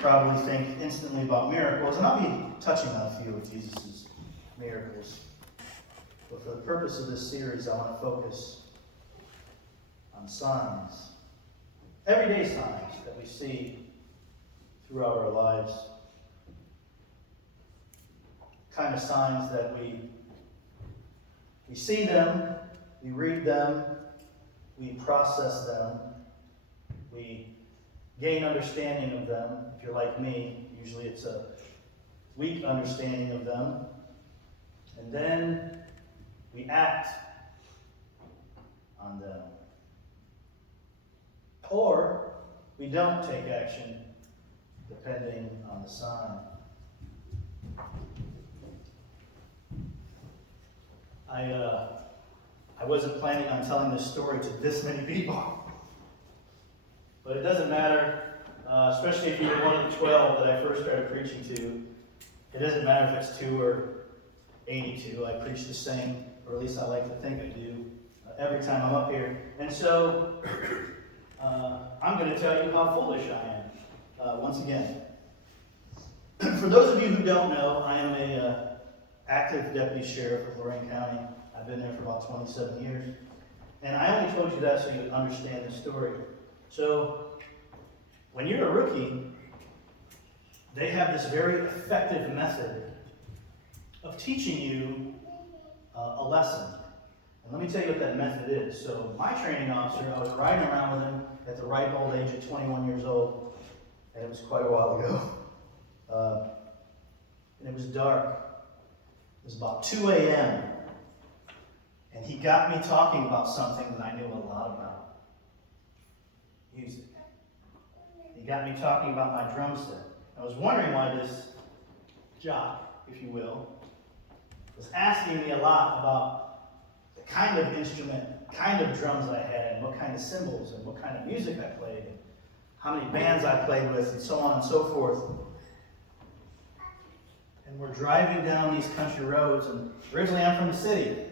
probably think instantly about miracles, and I'll be touching on a few of Jesus' miracles. But for the purpose of this series, I want to focus on signs. Everyday signs that we see throughout our lives. Kind of signs that we see them, we read them, we process them, we gain understanding of them. If you're like me, usually it's a weak understanding of them. And then we act on them. Or we don't take action depending on the sign. I wasn't planning on telling this story to this many people. But it doesn't matter, especially if you're one of the 12 that I first started preaching to. It doesn't matter if it's 2 or 82. I preach the same, or at least I like to think I do, every time I'm up here. And so, I'm going to tell you how foolish I am, once again. For those of you who don't know, I am a active deputy sheriff of Lorain County. I've been there for about 27 years. And I only told you that so you would understand the story. So, when you're a rookie, they have this very effective method of teaching you a lesson. And let me tell you what that method is. So, my training officer, I was riding around with him at the ripe old age of 21 years old, and it was quite a while ago. And it was dark. It was about 2 a.m., and he got me talking about something that I knew a lot about. Music. He got me talking about my drum set. I was wondering why this jock, if you will, was asking me a lot about the kind of instrument, kind of drums I had, and what kind of cymbals, and what kind of music I played, and how many bands I played with, and so on and so forth. And we're driving down these country roads, and originally I'm from the city.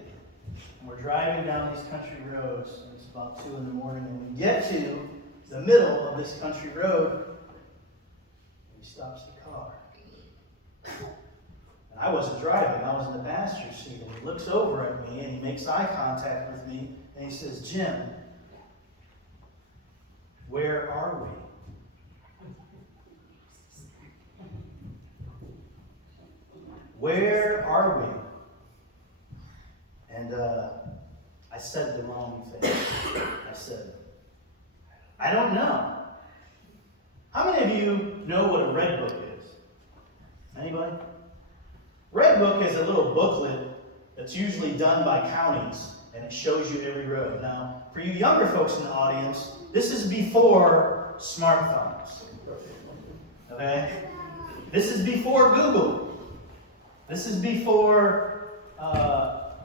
And we're driving down these country roads, and it's about 2 in the morning, and we get to the middle of this country road, and he stops the car. And I wasn't driving, I was in the passenger seat, and he looks over at me, and he makes eye contact with me, and he says, "Jim, where are we?" Where are we? And I said the wrong thing. I said, "I don't know." How many of you know what a red book is? Anybody? Red book is a little booklet that's usually done by counties, and it shows you every road. Now, for you younger folks in the audience, this is before smartphones. Okay? This is before Google. This is before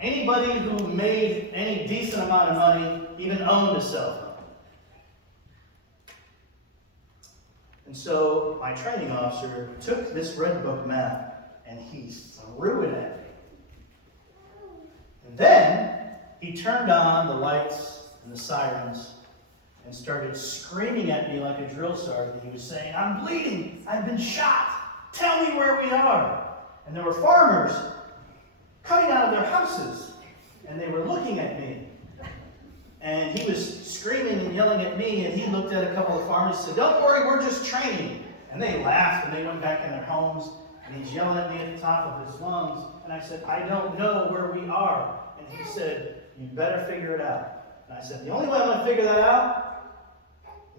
anybody who made any decent amount of money even owned a cell phone. And so my training officer took this red book map and he threw it at me. And then he turned on the lights and the sirens and started screaming at me like a drill sergeant. He was saying, "I'm bleeding. I've been shot. Tell me where we are." And there were farmers coming out of their houses, and they were looking at me. And he was screaming and yelling at me, and he looked at a couple of farmers and said, "Don't worry, we're just training." And they laughed, and they went back in their homes, and he's yelling at me at the top of his lungs. And I said, "I don't know where we are." And he said, "You better figure it out." And I said, "The only way I'm going to figure that out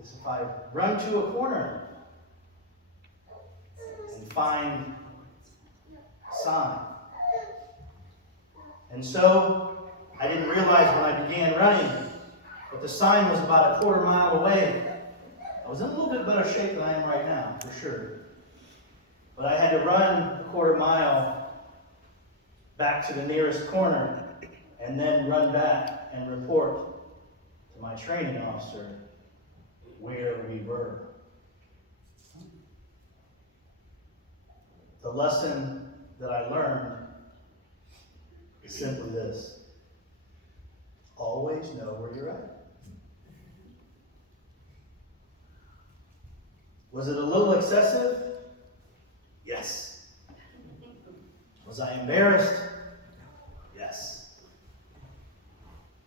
is if I run to a corner and find sign." And so I didn't realize when I began running that the sign was about a quarter mile away. I was in a little bit better shape than I am right now, for sure. But I had to run a quarter mile back to the nearest corner and then run back and report to my training officer where we were. The lesson that I learned is simply this: always know where you're at. Was it a little excessive? Yes. Was I embarrassed? Yes.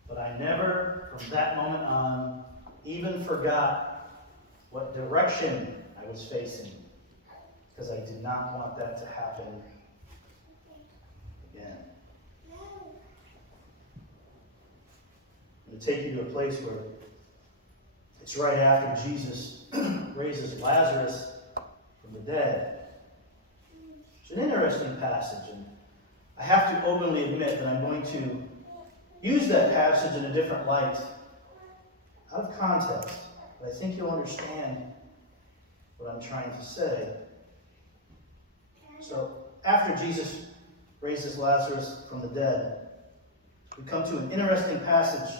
But I never, from that moment on, even forgot what direction I was facing, because I did not want that to happen again. I'm going to take you to a place where it's right after Jesus raises Lazarus from the dead. It's an interesting passage, and I have to openly admit that I'm going to use that passage in a different light, out of context, but I think you'll understand what I'm trying to say. So, after Jesus raises Lazarus from the dead, we come to an interesting passage,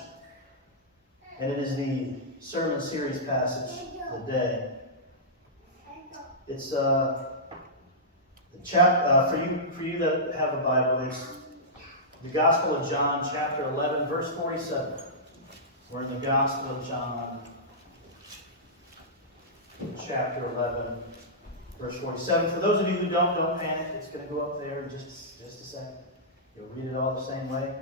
and it is the sermon series passage of the day. It's for you that have a Bible, it's the Gospel of John, chapter 11, verse 47. We're in the Gospel of John, chapter 11, verse 47. For those of you who don't panic. It's going to go up there in just a second. You'll read it all the same way.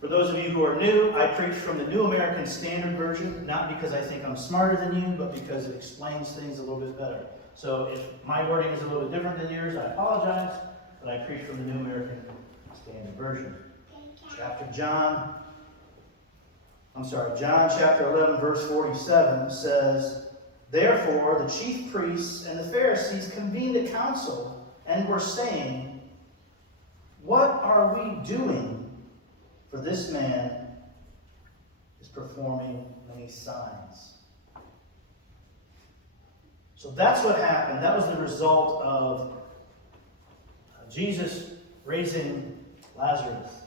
For those of you who are new, I preach from the New American Standard Version, not because I think I'm smarter than you, but because it explains things a little bit better. So if my wording is a little bit different than yours, I apologize, but I preach from the New American Standard Version. John chapter 11, verse 47 says, Therefore the chief priests and the Pharisees convened a council and were saying, What are we doing? For this man is performing many signs. So that's what happened. That was the result of Jesus raising Lazarus.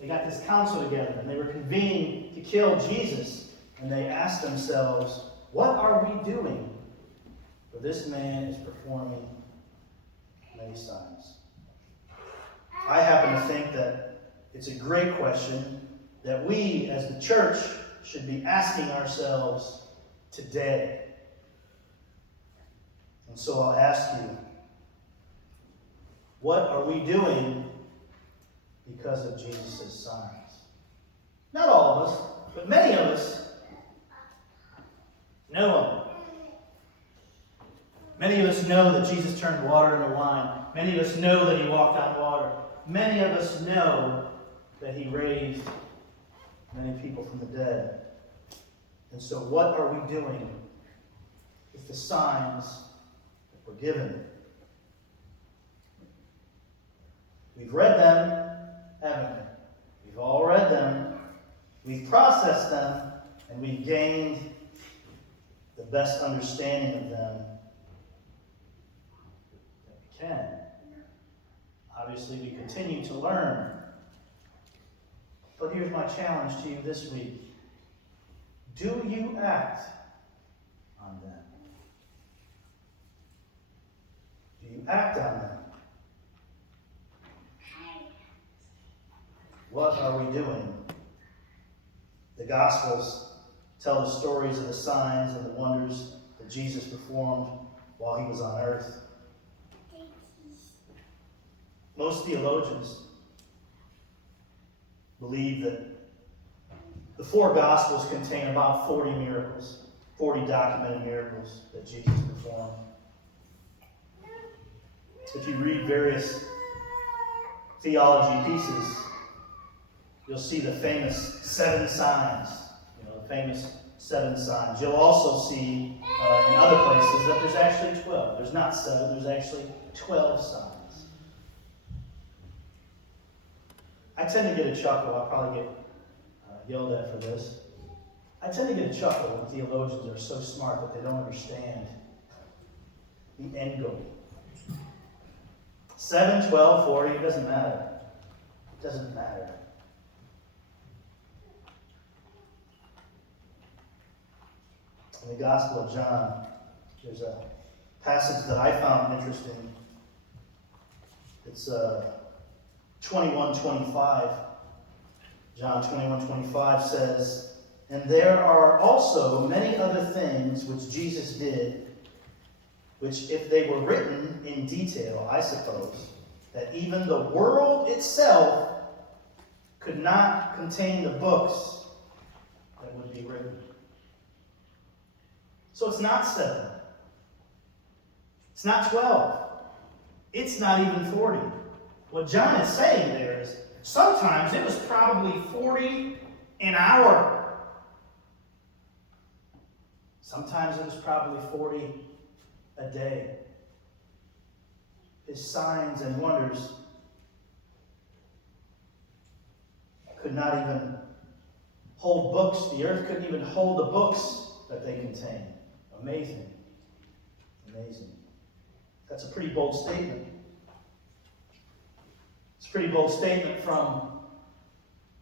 They got this council together, and they were convening to kill Jesus. And they asked themselves, what are we doing? For this man is performing many signs. I happen to think that it's a great question that we, as the church, should be asking ourselves today. And so I'll ask you, what are we doing because of Jesus' signs? Not all of us, but many of us know them. Many of us know that Jesus turned water into wine. Many of us know that he walked on water. Many of us know that he raised many people from the dead. And so what are we doing with the signs that were given? We've read them, haven't we? We've all read them. We've processed them, and we've gained the best understanding of them that we can. Obviously, we continue to learn. But here's my challenge to you this week. Do you act on them? Do you act on them? What are we doing? The Gospels tell the stories of the signs and the wonders that Jesus performed while he was on earth. Most theologians believe that the four Gospels contain about 40 miracles, 40 documented miracles that Jesus performed. If you read various theology pieces, you'll see the famous 7 signs. The famous 7 signs. You'll also see in other places that there's actually 12. There's not 7, there's actually 12 signs. I tend to get a chuckle. I'll probably get yelled at for this. I tend to get a chuckle when theologians are so smart that they don't understand the end goal. 7, 12, 40, it doesn't matter. It doesn't matter. In the Gospel of John, there's a passage that I found interesting. It's 21:25. John 21:25 says, And there are also many other things which Jesus did, which if they were written in detail, I suppose, that even the world itself could not contain the books that would be written. So it's not 7. It's not 12. It's not even 40. What John is saying there is sometimes it was probably 40 an hour. Sometimes it was probably 40 a day. His signs and wonders could not even hold books. The earth couldn't even hold the books that they contain. Amazing. Amazing. That's a pretty bold statement. It's a pretty bold statement from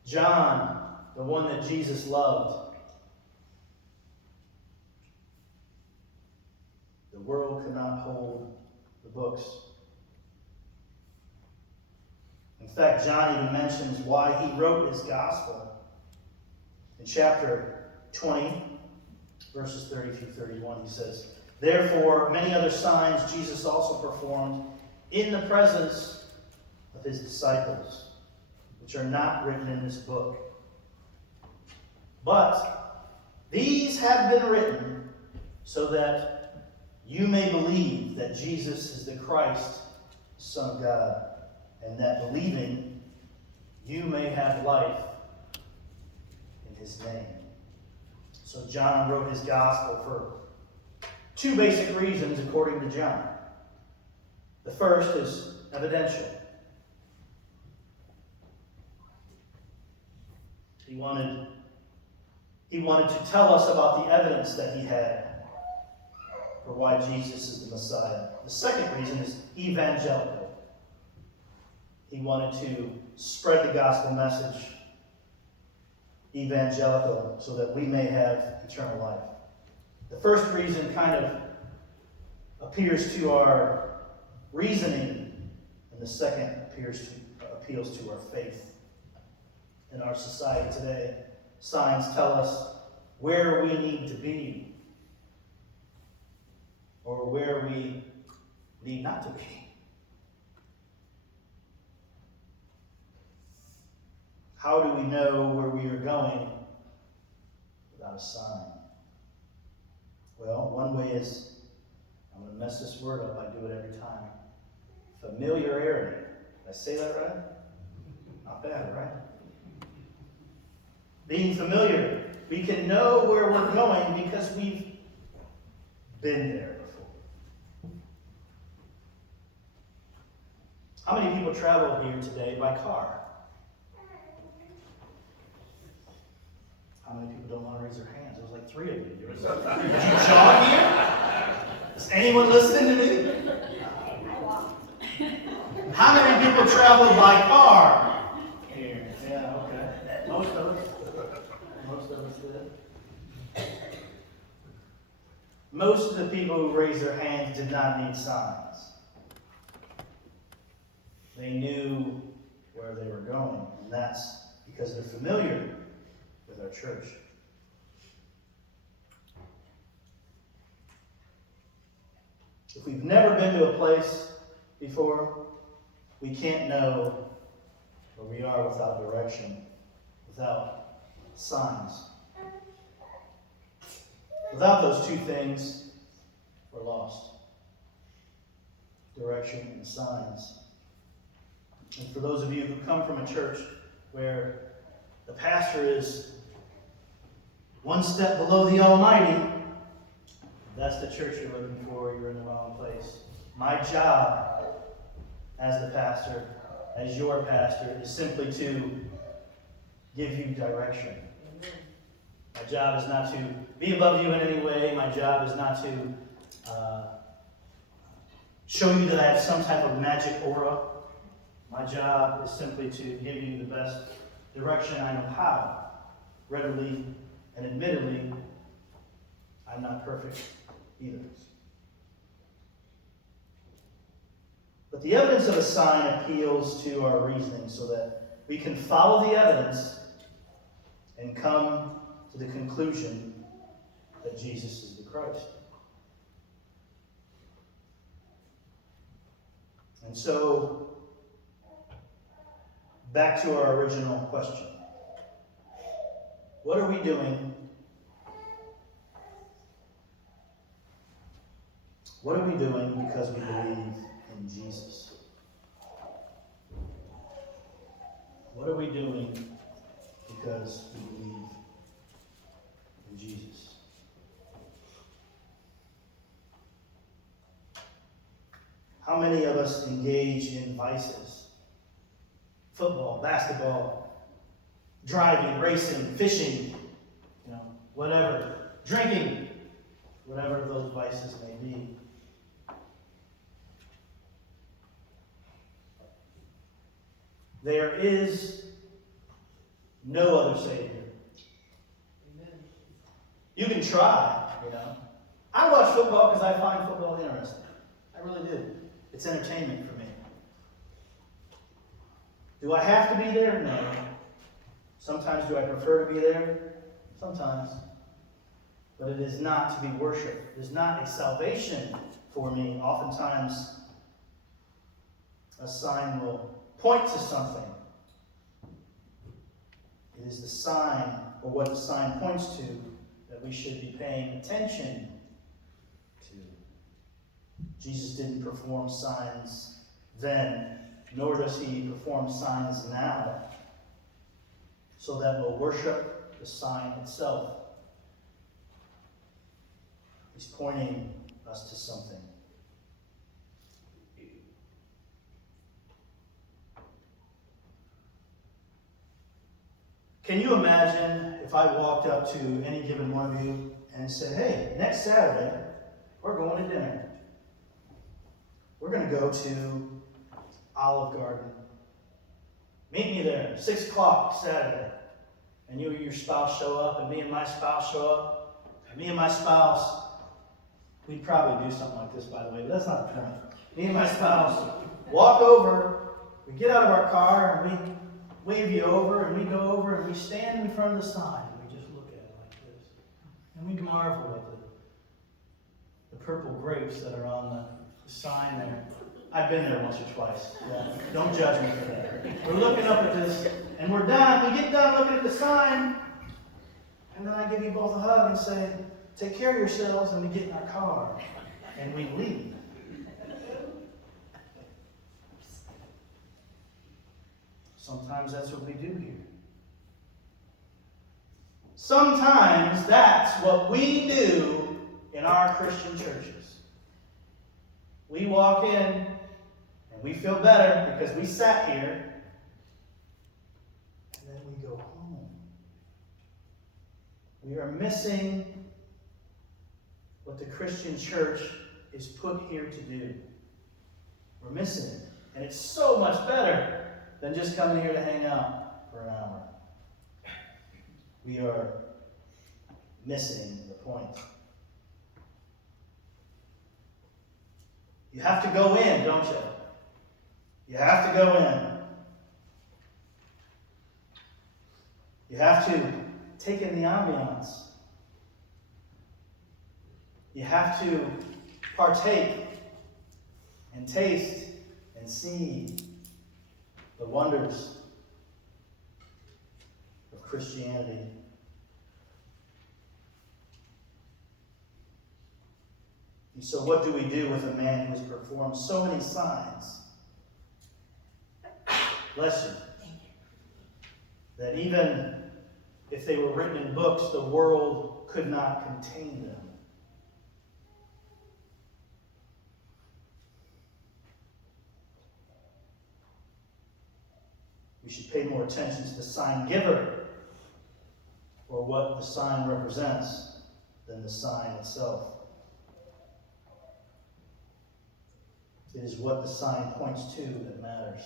John, the one that Jesus loved. The world could not hold the books. In fact, John even mentions why he wrote his gospel. In chapter 20, verses 30 through 31, he says, "Therefore, many other signs Jesus also performed in the presence of his disciples, which are not written in this book. But these have been written so that you may believe that Jesus is the Christ, Son of God, and that believing you may have life in his name." So John wrote his gospel for 2 basic reasons, according to John. The first is evidential. He wanted to tell us about the evidence that he had for why Jesus is the Messiah. The second reason is evangelical. He wanted to spread the gospel message, evangelical, so that we may have eternal life. The first reason kind of appears to our reasoning, and the second appeals to our faith. In our society today, signs tell us where we need to be, or where we need not to be. How do we know where we are going without a sign? Well, one way is, I'm going to mess this word up, I do it every time. Familiarity. Did I say that right? Not bad, right? Being familiar. We can know where we're going because we've been there before. How many people travel here today by car? How many people don't want to raise their hands? There was like 3 of you. Did you jog here? Is anyone listening to me? How many people travel by car here? Yeah, okay. Most of us did. Most of the people who raised their hands did not need signs. They knew where they were going, and that's because they're familiar with our church. If we've never been to a place before, we can't know where we are without direction, without signs. Without those 2 things, we're lost. Direction and signs. And for those of you who come from a church where the pastor is one step below the Almighty, that's the church you're looking for. You're in the wrong place. My job as the pastor, as your pastor, is simply to give you direction. My job is not to be above you in any way. My job is not to show you that I have some type of magic aura. My job is simply to give you the best direction I know how. Readily and admittedly, I'm not perfect either. But the evidence of a sign appeals to our reasoning so that we can follow the evidence and come to the conclusion that Jesus is the Christ. And so, back to our original question. What are we doing? What are we doing because we believe in Jesus? What are we doing because we believe in Jesus? How many of us engage in vices? Football, basketball, driving, racing, fishing, whatever, drinking, whatever those vices may be. There is no other Savior. Amen. You can try, I watch football because I find football interesting. I really do. It's entertainment for me. Do I have to be there? No. Sometimes do I prefer to be there? Sometimes. But it is not to be worshipped. It is not a salvation for me. Oftentimes, a sign will point to something. It is the sign, or what the sign points to, that we should be paying attention to. Jesus didn't perform signs then, nor does he perform signs now, so that we'll worship the sign itself. He's pointing us to something. Can you imagine if I walked up to any given one of you and said, hey, next Saturday, we're going to dinner. We're going to go to Olive Garden. Meet me there, 6 o'clock Saturday. And you and your spouse show up, and me and my spouse show up. And me and my spouse, we'd probably do something like this, by the way, but that's not the point. Me and my spouse walk over, we get out of our car, and we wave you over, and we go over, and we stand in front of the sign, and we just look at it like this. And we marvel at the purple grapes that are on the sign there. I've been there once or twice. Yeah. Don't judge me for that. We're looking up at this, and we're done. We get done looking at the sign, and then I give you both a hug and say, take care of yourselves, and we get in our car, and we leave. Sometimes that's what we do here. Sometimes that's what we do in our Christian churches. We walk in, and we feel better because we sat here, and then we go home. We are missing what the Christian church is put here to do. We're missing it. And it's so much better than just coming here to hang out for an hour. We are missing the point. You have to go in, don't you? You have to go in. You have to take in the ambiance. You have to partake and taste and see the wonders of Christianity. And so what do we do with a man who has performed so many signs? Bless you. That even if they were written in books, the world could not contain them. We should pay more attention to the sign giver, or what the sign represents, than the sign itself. It is what the sign points to that matters.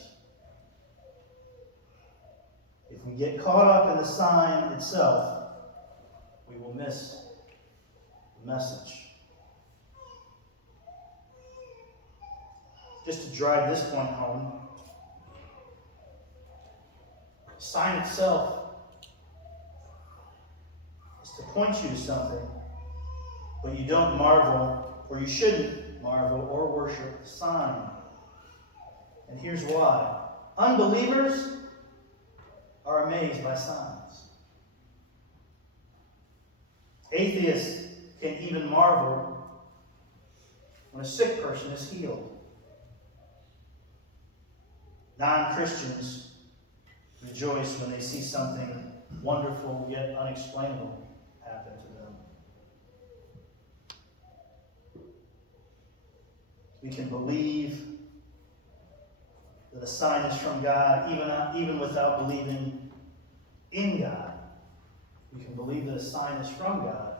If we get caught up in the sign itself, we will miss the message. Just to drive this point home, the sign itself is to point you to something, but you don't marvel, or you shouldn't marvel or worship the sign. And here's why. Unbelievers are amazed by signs. Atheists can even marvel when a sick person is healed. Non-Christians rejoice when they see something wonderful yet unexplainable happen to them. We can believe that a sign is from God even without believing in God. We can believe that a sign is from God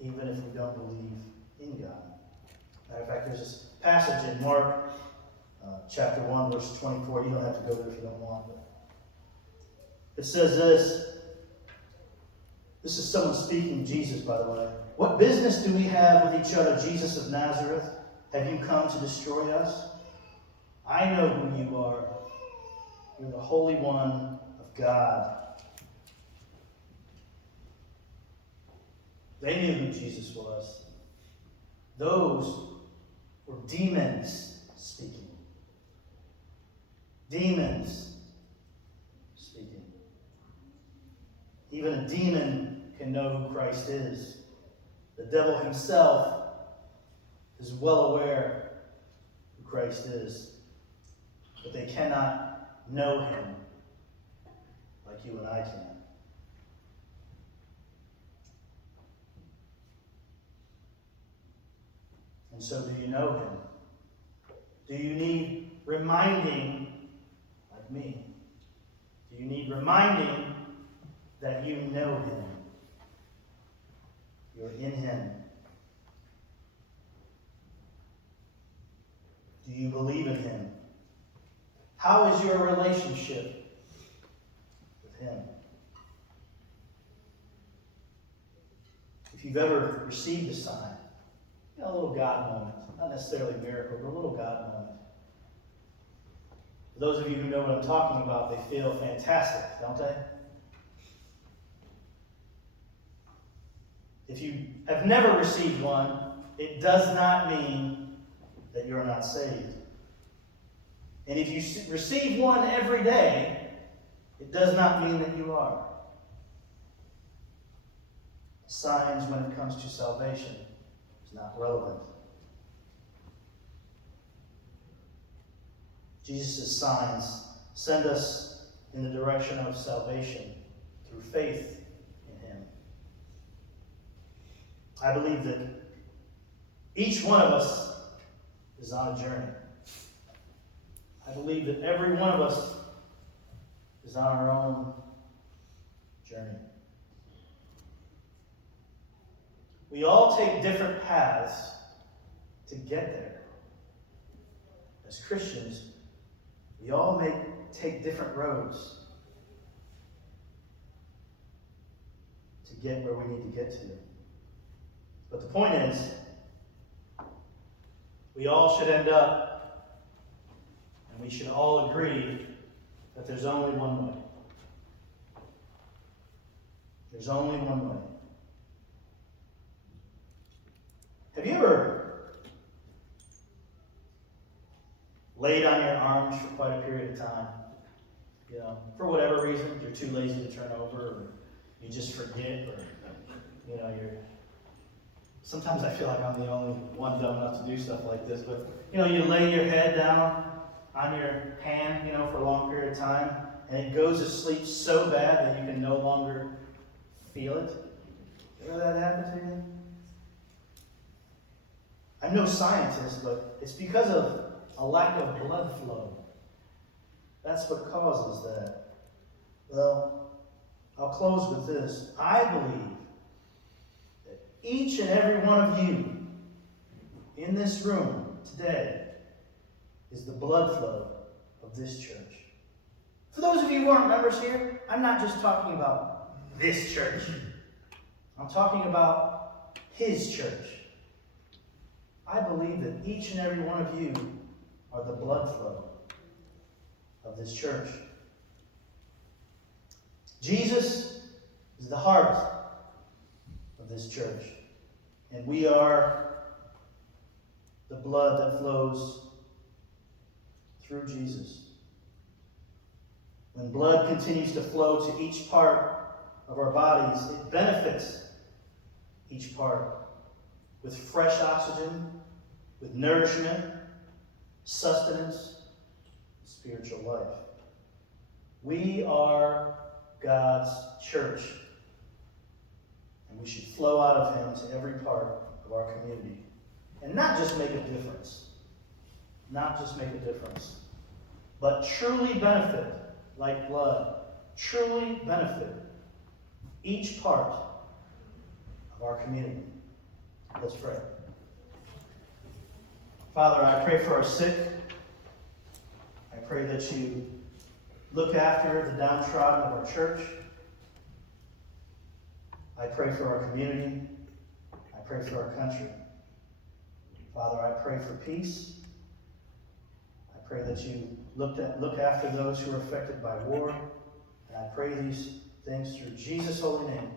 even if we don't believe in God. Matter of fact, there's this passage in Mark chapter 1, verse 24. You don't have to go there if you don't want. But it says this. This is someone speaking, Jesus, by the way. What business do we have with each other, Jesus of Nazareth? Have you come to destroy us? I know who you are. You're the Holy One of God. They knew who Jesus was. Those were demons speaking. Demons speaking. Even a demon can know who Christ is. The devil himself is well aware who Christ is. But they cannot know him like you and I can. And so, do you know him? Do you need reminding, like me? Do you need reminding that you know him? You're in him. Do you believe in him? How is your relationship with him? If you've ever received a sign, a little God moment, not necessarily a miracle, but a little God moment. For those of you who know what I'm talking about, they feel fantastic, don't they? If you have never received one, it does not mean that you're not saved. And if you receive one every day, it does not mean that you are. Signs when it comes to salvation is not relevant. Jesus' signs send us in the direction of salvation through faith in him. I believe that each one of us is on a journey. I believe that every one of us is on our own journey. We all take different paths to get there. As Christians, we all take different roads to get where we need to get to. But the point is, we all should end up, and we should all agree that there's only one way. There's only one way. Have you ever laid on your arms for quite a period of time? You know, for whatever reason, you're too lazy to turn over, or you just forget, or sometimes I feel like I'm the only one dumb enough to do stuff like this, but you lay your head down on your hand, for a long period of time, and it goes to sleep so bad that you can no longer feel it. Ever that happen to you? I'm no scientist, but it's because of a lack of blood flow. That's what causes that. Well, I'll close with this. I believe that each and every one of you in this room today is the blood flow of this church. For those of you who aren't members here, I'm not just talking about this church. I'm talking about his church. I believe that each and every one of you are the blood flow of this church. Jesus is the heart of this church. And we are the blood that flows through Jesus. When blood continues to flow to each part of our bodies, it benefits each part with fresh oxygen, with nourishment, sustenance, spiritual life. We are God's church, and we should flow out of him to every part of our community. And not just make a difference, but truly benefit, like blood, truly benefit each part of our community. Let's pray. Father, I pray for our sick. I pray that you look after the downtrodden of our church. I pray for our community. I pray for our country. Father, I pray for peace. I pray that you look after those who are affected by war. And I pray these things through Jesus' holy name.